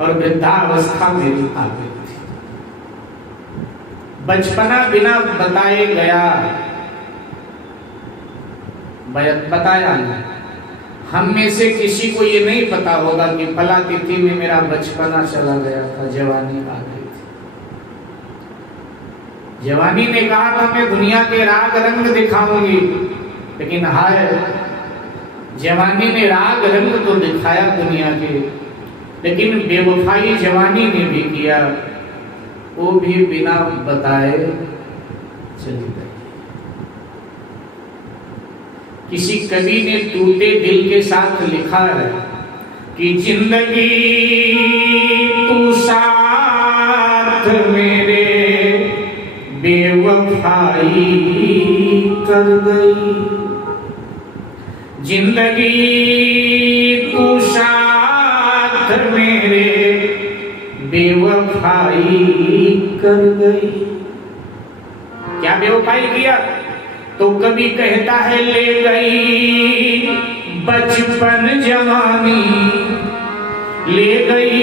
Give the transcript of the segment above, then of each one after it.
और वृद्धावस्था मेरी आ गई थी। बचपना बिना बताए गया, बताया नहीं। हम में से किसी को ये नहीं पता होगा कि फला तिथि में मेरा बचपना चला गया था, जवानी आ गई थी। जवानी ने कहा था मैं दुनिया के राग रंग दिखाऊंगी, लेकिन हाय, जवानी ने राग रंग तो दिखाया दुनिया के, लेकिन बेवफाई जवानी ने भी किया, वो भी बिना बताए चली गई। किसी कवि ने टूटे दिल के साथ लिखा है कि जिंदगी तू साथ मेरे बेवफाई कर गई, जिंदगी तू साथ मेरे बेवफाई कर गई। क्या बेवफाई किया? तो कभी कहता है ले गई बचपन जवानी, ले गई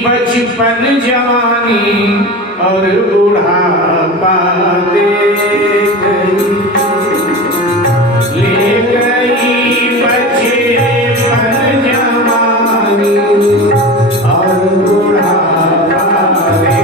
बचपन जवानी और बुढ़ापा दे गई, ले गई बचपन जवानी और बुढ़ापा दे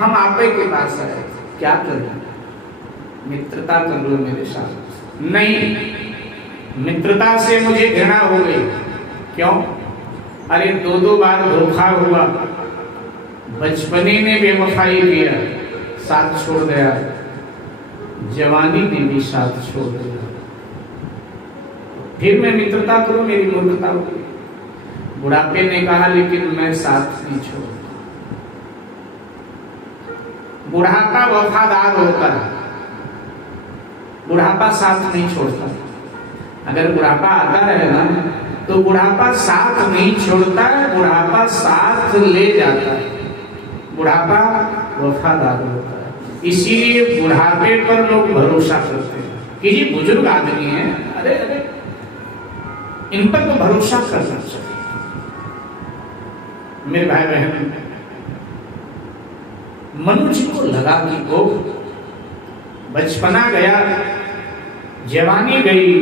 हम आपे के पास आए, क्या करें? मित्रता कर लो मेरे साथ। नहीं, मित्रता से मुझे घृणा हो गई। क्यों? अरे दो बार धोखा हुआ, बचपने में बेवफाई किया, साथ छोड़ गया, जवानी ने भी साथ छोड़ दिया, फिर मैं मित्रता करूं, मेरी मूर्खता होगी। बुढ़ापे ने कहा लेकिन मैं साथ नहीं छोड़ता। बुढ़ापा वफादार होता है, बुढ़ापा साथ नहीं छोड़ता। अगर बुढ़ापा आता है ना तो बुढ़ापा साथ नहीं छोड़ता है, बुढ़ापा साथ ले जाता है। बुढ़ापा वफादार होता है, इसीलिए बुढ़ापे पर लोग भरोसा करते हैं कि ये बुजुर्ग आदमी है, अरे अरे इन पर तो भरोसा करना चाहिए। मेरे भाई बहन, मनुष्य को लगा कि वो बचपना गया, जवानी गई,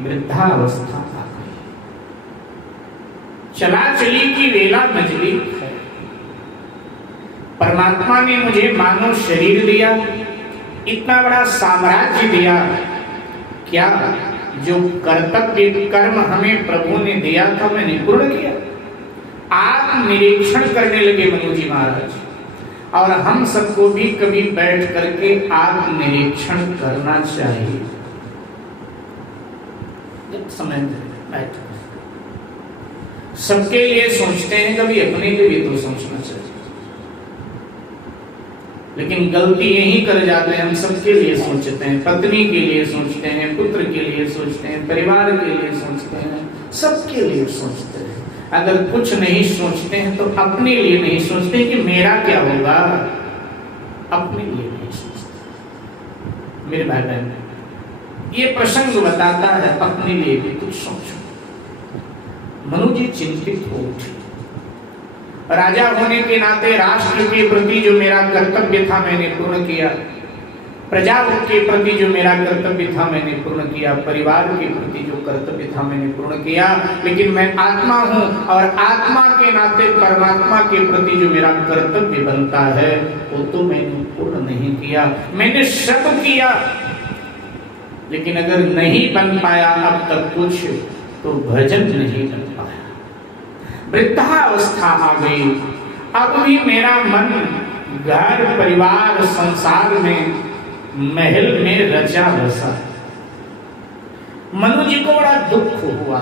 वृद्धावस्था आ गई, चला चली की वेला नजदीक है। परमात्मा ने मुझे मानव शरीर दिया, इतना बड़ा साम्राज्य दिया, क्या जो कर्तव्य कर्म हमें प्रभु ने दिया था मैंने पूर्ण किया? आप निरीक्षण करने लगे मनु जी महाराज, और हम सबको भी कभी बैठ करके आत्म निरीक्षण करना चाहिए। समय बैठ सबके लिए सोचते हैं, कभी अपने लिए भी तो सोचना चाहिए। लेकिन गलती यही कर जाते हैं, हम सबके लिए सोचते हैं, पत्नी के लिए सोचते हैं, पुत्र के लिए सोचते हैं, परिवार के लिए सोचते हैं, सबके लिए सोचते हैं। अगर कुछ नहीं सोचते हैं तो अपने लिए नहीं सोचते कि मेरा क्या होगा, अपने लिए नहीं सोचते। मेरे भाई बहन, ये प्रसंग बताता है अपने लिए भी कुछ सोचो। मनु जी चिंतित हो उठे। राजा होने के नाते राष्ट्र के प्रति जो मेरा कर्तव्य था मैंने पूर्ण किया, प्रजा के प्रति जो मेरा कर्तव्य था मैंने पूर्ण किया, परिवार के प्रति जो कर्तव्य था मैंने पूर्ण किया, लेकिन मैं आत्मा हूं और आत्मा के नाते परमात्मा के प्रति जो मेरा कर्तव्य बनता है वो तो मैंने पूर्ण नहीं किया। मैंने सब किया, लेकिन अगर नहीं बन पाया अब तक कुछ, तो भजन नहीं बन पाया। वृद्धावस्था आ गई, अब भी मेरा मन घर परिवार संसार में महल में रचा बसा। मनु जी को बड़ा दुख हुआ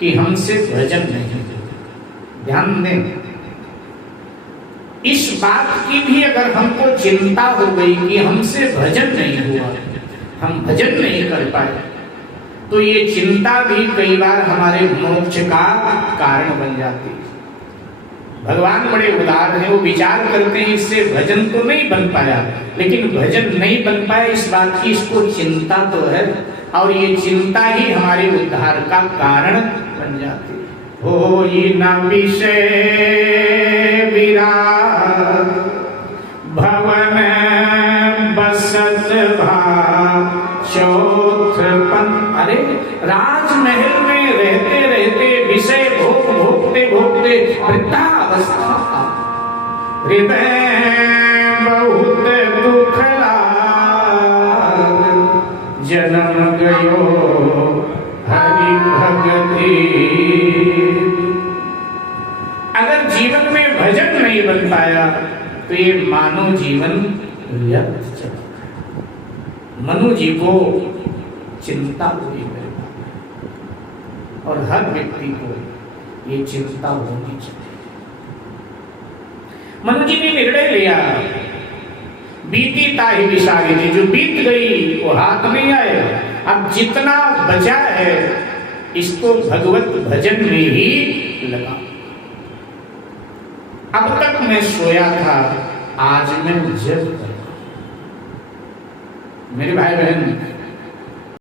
कि हमसे भजन नहीं। ध्यान दें, इस बात की भी अगर हमको चिंता हो गई कि हमसे भजन नहीं हुआ, हम भजन नहीं कर पाए, तो ये चिंता भी कई बार हमारे मोक्ष का कारण बन जाती है। भगवान बड़े उदार हैं, वो विचार करते हैं इससे भजन तो नहीं बन पाया, लेकिन भजन नहीं बन पाया इस बात की इसको चिंता तो है, और ये चिंता ही हमारे उद्धार का कारण बन जाती है। हो ये ना विषय विराग भवन बसत भाव चौथपन। अरे राजमहल में रहते रहते विषय भोग भोगते भोगते वृद्धावस्था, हृदय बहुत दुख लाग, जन्म गयो हरि भगति। अगर जीवन में भजन नहीं बन पाया तो ये मानव जीवन व्यर्थ चला। मनु जी को चिंता हुई मेरे, और हर व्यक्ति को ये चिंता होनी चाहिए। मनु जी ने निर्णय लिया, बीती ताहि विसारिणी, जो बीत गई वो हाथ नहीं आए। अब जितना बचा है इसको भगवत भजन में ही लगा। अब तक मैं सोया था, आज मैं जग। मेरे भाई बहन,